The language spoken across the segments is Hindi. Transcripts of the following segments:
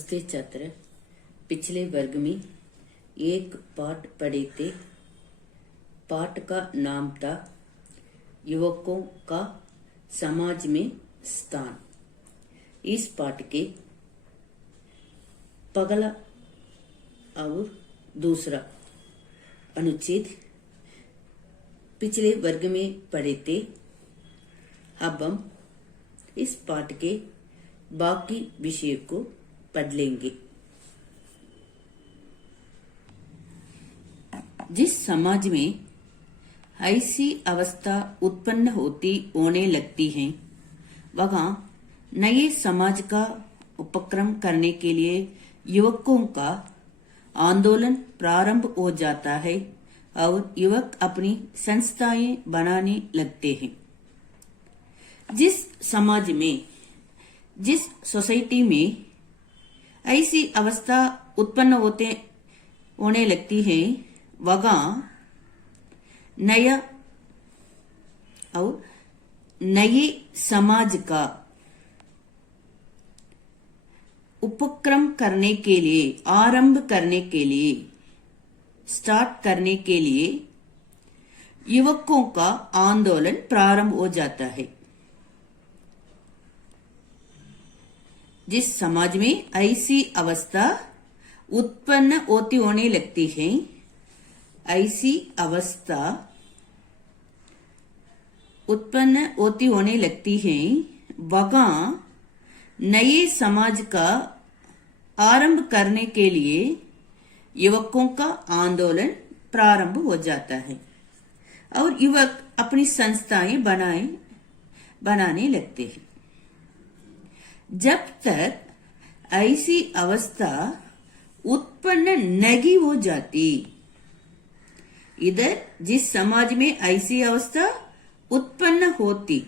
नमस्ते छात्र। पिछले वर्ग में एक पाठ पढ़े थे। पाठ का नाम था युवकों का समाज में स्थान। इस पाठ के पगला और दूसरा अनुच्छेद पिछले वर्ग में पढ़े थे। अब हम इस पाठ के बाकी विषय को पढ़ लेंगे। जिस समाज में ऐसी अवस्था उत्पन्न होने लगती है, वहां नए समाज का उपक्रम करने के लिए युवकों का आंदोलन प्रारंभ हो जाता है और युवक अपनी संस्थाएं बनाने लगते हैं। जिस समाज में, जिस सोसाइटी में ऐसी अवस्था उत्पन्न होने लगती है, वहां नया और नए समाज का उपक्रम करने के लिए, आरंभ करने के लिए, स्टार्ट करने के लिए युवकों का आंदोलन प्रारंभ हो जाता है। जिस समाज में ऐसी अवस्था उत्पन्न होने लगती है, ऐसी अवस्था उत्पन्न होने लगती है, वहां नए समाज का आरंभ करने के लिए युवकों का आंदोलन प्रारंभ हो जाता है और युवक अपनी संस्थाएं बनाने लगते हैं। जब तक ऐसी अवस्था उत्पन्न नहीं हो जाती, इधर जिस समाज में ऐसी अवस्था उत्पन्न होती,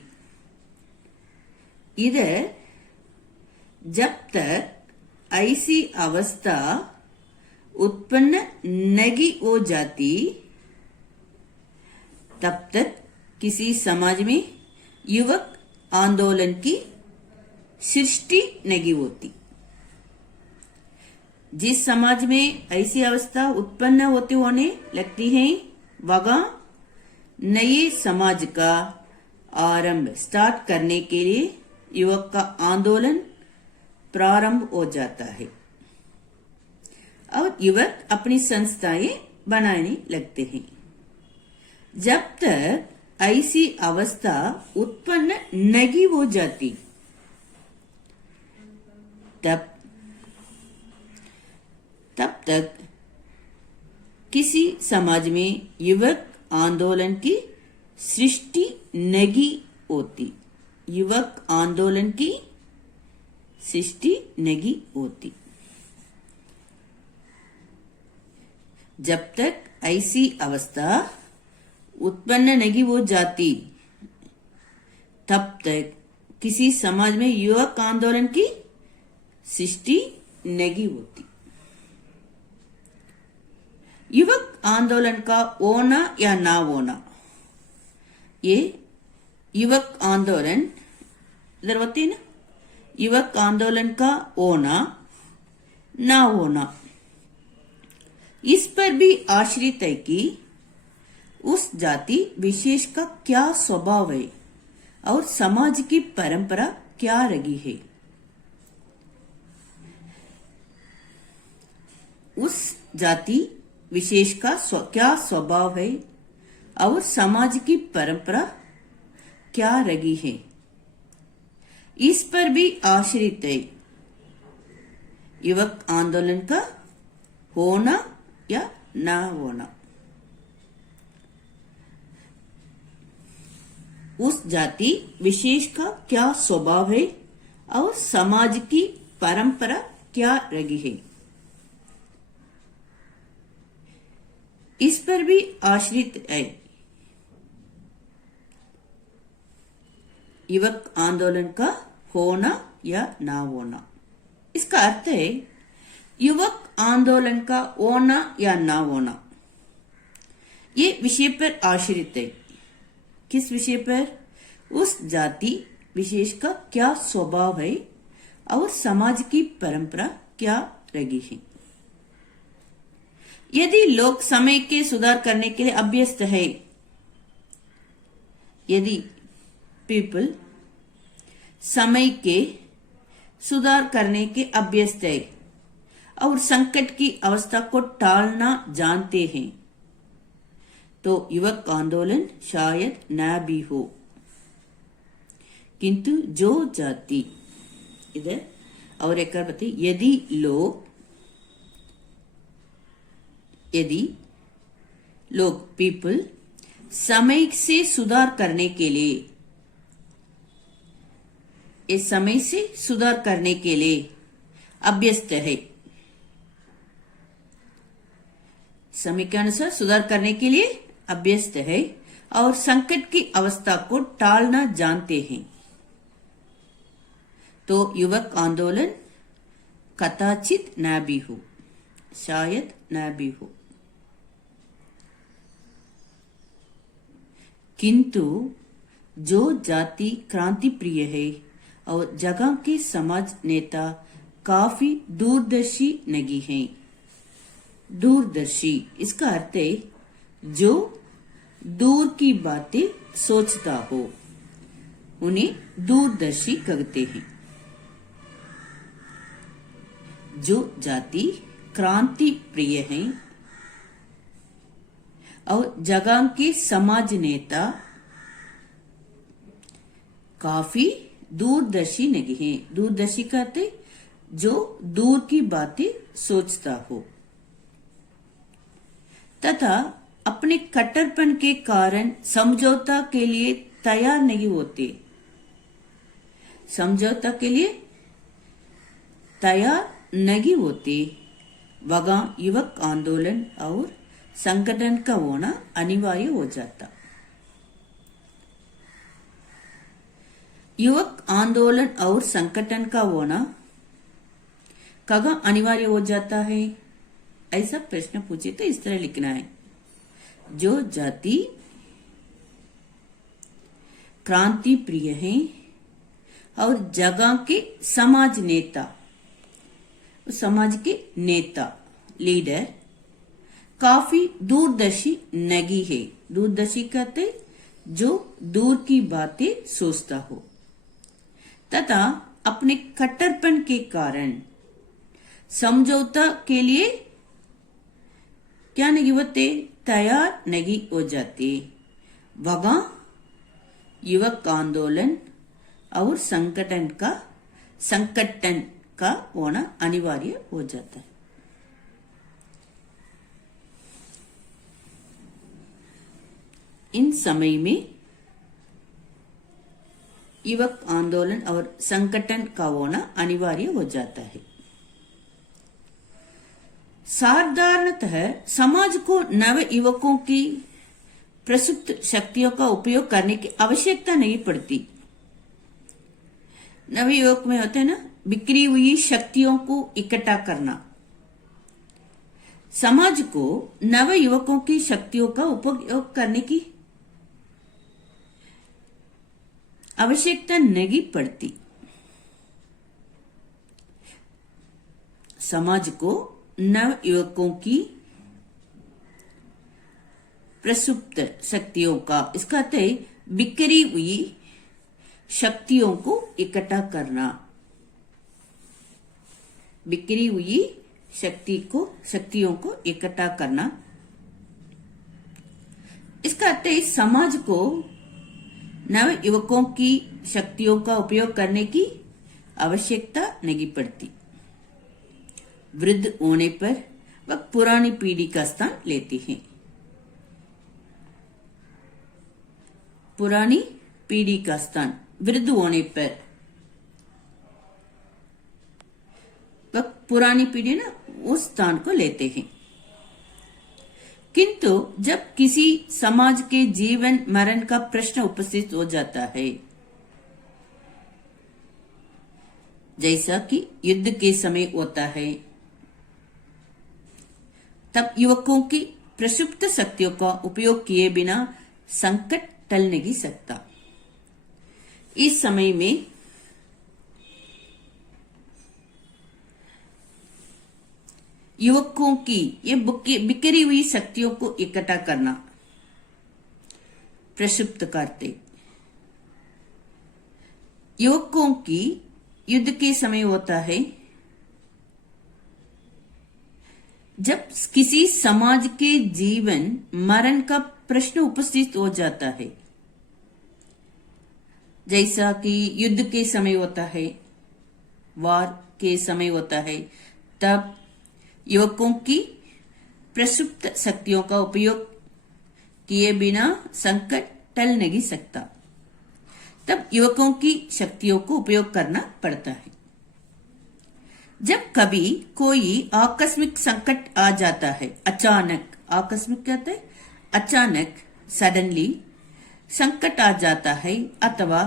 इधर जब तक ऐसी अवस्था उत्पन्न नहीं हो जाती, तब तक किसी समाज में युवक आंदोलन की सृष्टि नहीं होती। जिस समाज में ऐसी अवस्था उत्पन्न होने लगती है, वहां नए समाज का आरंभ स्टार्ट करने के लिए युवक का आंदोलन प्रारंभ हो जाता है और युवक अपनी संस्थाएं बनाने लगते हैं। जब तक ऐसी अवस्था उत्पन्न नहीं हो जाती, तब तक किसी समाज में युवक आंदोलन की सृष्टि नहीं होती। युवक आंदोलन की सृष्टि नहीं होती। जब तक ऐसी अवस्था उत्पन्न नहीं हो जाती, तब तक किसी समाज में युवक आंदोलन की सृष्टि नहीं होती। युवक आंदोलन का होना या ना होना, ये युवक आंदोलन इधर होते हैं ना, युवक आंदोलन का होना ना होना, इस पर भी आश्रित है कि उस जाति विशेष का क्या स्वभाव है और समाज की परंपरा क्या रही है। उस जाति विशेष का क्या स्वभाव है और समाज की परंपरा क्या रही है, इस पर भी आश्रित है युवक आंदोलन का होना या ना होना। उस जाति विशेष का क्या स्वभाव है और समाज की परंपरा क्या रही है, इस पर भी आश्रित है युवक आंदोलन का होना या ना होना। इसका अर्थ है युवक आंदोलन का होना या ना होना ये विषय पर आश्रित है। किस विषय पर? उस जाति विशेष का क्या स्वभाव है और समाज की परंपरा क्या रही है। यदि लोग समय के सुधार करने के लिए अभ्यस्त है, यदि पीपल समय के सुधार करने के अभ्यस्त है और संकट की अवस्था को टालना जानते हैं, तो युवक आंदोलन शायद न भी हो। किंतु जो जाति इधर और एक बात, यदि लोग पीपल समय से सुधार करने के लिए, इस समय से सुधार करने के लिए अभ्यस्त है, समय के अनुसार सुधार करने के लिए अभ्यस्त है और संकट की अवस्था को टालना जानते हैं, तो युवक आंदोलन कदाचित न भी हो, शायद न भी हो। किंतु जो जाति क्रांति प्रिय है और जगह के समाज नेता काफी दूरदर्शी नहीं हैं। दूरदर्शी इसका अर्थ है जो दूर की बातें सोचता हो, उन्हें दूरदर्शी कहते हैं। जो जाति क्रांति प्रिय है और जगह के समाज नेता काफी दूरदर्शी नहीं है। दूरदर्शी कहते जो दूर की बातें सोचता हो तथा अपने कट्टरपन के कारण समझौता के लिए तैयार नहीं होते। समझौता के लिए तैयार नहीं होते, वहां युवक आंदोलन और संगठन का होना अनिवार्य हो जाता। युवक आंदोलन और संगठन का होना कहाँ अनिवार्य हो जाता है, ऐसा प्रश्न पूछे तो इस तरह लिखना है। जो जाति क्रांति प्रिय है और जगह के समाज नेता, समाज के नेता लीडर काफी दूरदर्शी नहीं है। दूरदर्शी कहते जो दूर की बातें सोचता हो तथा अपने कट्टरपन के कारण समझौता के लिए क्या नहीं होते, तैयार नहीं हो जाते। वहां युवक आंदोलन और संगठन का होना अनिवार्य हो जाता है। इन समय में युवक आंदोलन और संगठन का होना अनिवार्य हो जाता है। साधारणतः समाज को नव युवकों की प्रसुप्त शक्तियों का उपयोग करने की आवश्यकता नहीं पड़ती। नव युवक में होते हैं ना, बिखरी हुई शक्तियों को इकट्ठा करना। समाज को नव युवकों की शक्तियों का उपयोग करने की आवश्यकता नहीं पड़ती। समाज को नव युवकों की प्रसुप्त शक्तियों का, इसका अर्थ है बिखरी हुई शक्तियों को इकट्ठा करना। बिखरी हुई शक्तियों को इकट्ठा करना, इसका अर्थ है समाज को नव युवकों की शक्तियों का उपयोग करने की आवश्यकता नहीं पड़ती। वृद्ध होने पर वह पुरानी पीढ़ी का स्थान लेती है। पुरानी पीढ़ी का स्थान वृद्ध होने पर वह पुरानी पीढ़ी ना उस स्थान को लेते हैं। किंतु जब किसी समाज के जीवन मरण का प्रश्न उपस्थित हो जाता है, जैसा कि युद्ध के समय होता है, तब युवकों की प्रसुप्त शक्तियों का उपयोग किए बिना संकट टल नहीं सकता। इस समय में युवकों की ये बिखरी हुई शक्तियों को इकट्ठा करना, प्रक्षुब्ध करते। युवकों की युद्ध के समय होता है जब किसी समाज के जीवन मरण का प्रश्न उपस्थित हो जाता है, जैसा कि युद्ध के समय होता है, वार के समय होता है, तब युवकों की प्रक्षुब्ध शक्तियों का उपयोग किए बिना संकट टल नहीं सकता। तब युवकों की शक्तियों को उपयोग करना पड़ता है। जब कभी कोई आकस्मिक संकट आ जाता है, अचानक, आकस्मिक कहते हैं अचानक, सडनली संकट आ जाता है, अथवा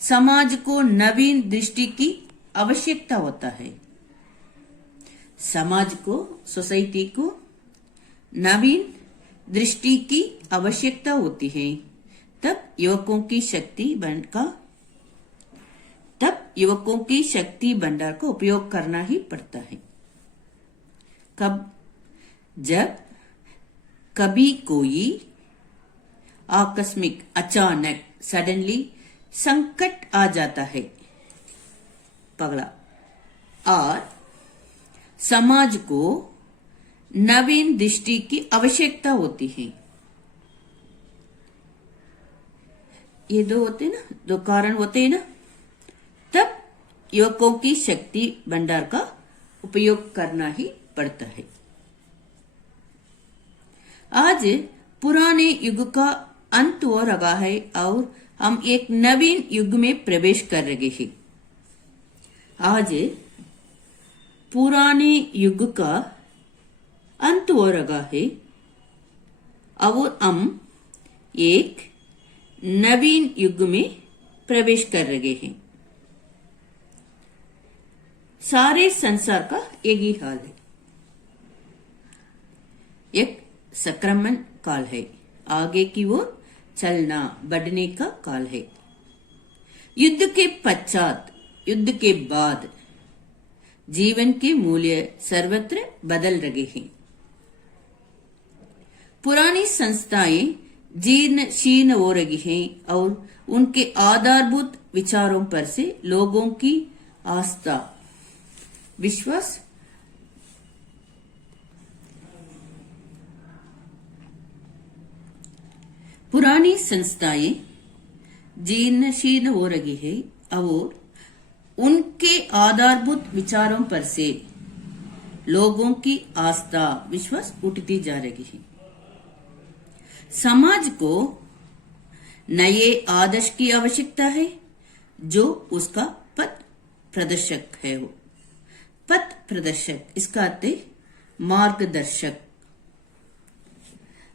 समाज को नवीन दृष्टि की आवश्यकता होता है, समाज को, सोसाइटी को नवीन दृष्टि की आवश्यकता होती है, तब युवकों की शक्ति भंडार का उपयोग करना ही पड़ता है। कब? जब कभी कोई आकस्मिक, अचानक, सडनली संकट आ जाता है, पगला, और समाज को नवीन दृष्टि की आवश्यकता होती है। ये दो होते हैं ना, दो कारण होते हैं ना, तब युवकों की शक्ति भंडार का उपयोग करना ही पड़ता है। आज पुराने युग का अंत हो रहा है और हम एक नवीन युग में प्रवेश कर रहे हैं। आज पुराने युग का अंत हो रहा है और हम एक नवीन युग में प्रवेश कर रहे हैं। सारे संसार का एक ही हाल है, एक संक्रमण काल है, आगे की ओर चलना, बढ़ने का काल है। युद्ध के पश्चात, युद्ध के बाद जीवन के मूल्य सर्वत्र बदल रहे हैं। पुरानी संस्थाएं जीर्ण शीर्ण हो रही हैं और उनके आधारभूत विचारों पर से लोगों की आस्था, विश्वास पुरानी संस्थाएं जीर्ण शीर्ण हो रही है और उनके आधारभूत विचारों पर से लोगों की आस्था, विश्वास उठती जा रही है। समाज को नए आदर्श की आवश्यकता है जो उसका पथ प्रदर्शक है। वो पथ प्रदर्शक, इसका अर्थ है मार्गदर्शक,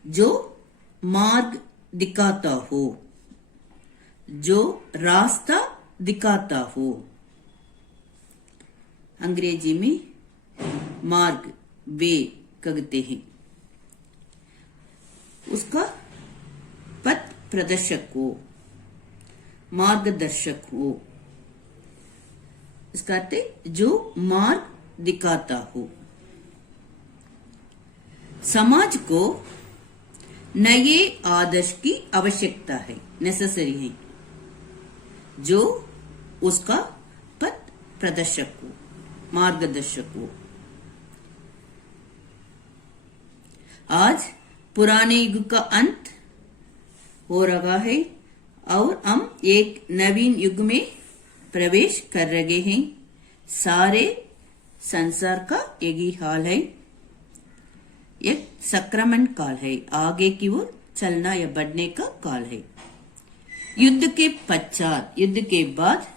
जो मार्ग दिखाता हो, जो रास्ता दिखाता हो। अंग्रेजी में मार्ग, वे कहते हैं। उसका पथ प्रदर्शक हो, मार्गदर्शक हो, इसका अर्थ है जो मार्ग दिखाता हो। समाज को नए आदर्श की आवश्यकता है, नेसेसरी है, जो उसका पथ प्रदर्शक हो, मार्गदर्शक हो। आज पुराने युग का अंत हो रहा है और हम एक नवीन युग में प्रवेश कर रहे हैं। सारे संसार का एक ही हाल है, एक संक्रमण काल है, आगे की ओर चलना या बढ़ने का काल है। युद्ध के पश्चात, युद्ध के बाद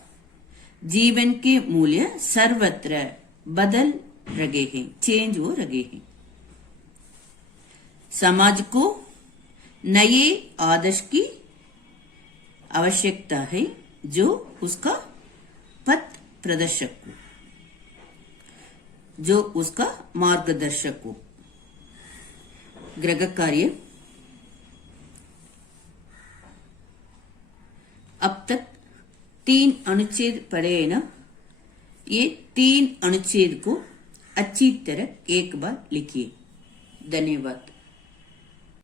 जीवन के मूल्य सर्वत्र बदल रहे हैं, चेंज हो रहे हैं। समाज को नए आदर्श की आवश्यकता है जो उसका पथ प्रदर्शक हो, जो उसका मार्गदर्शक हो। ग्रह कार्य। अब तक 3 अनुच्छेद पढ़े हैं ना, ये 3 अनुच्छेद को अच्छी तरह एक बार लिखिए। धन्यवाद।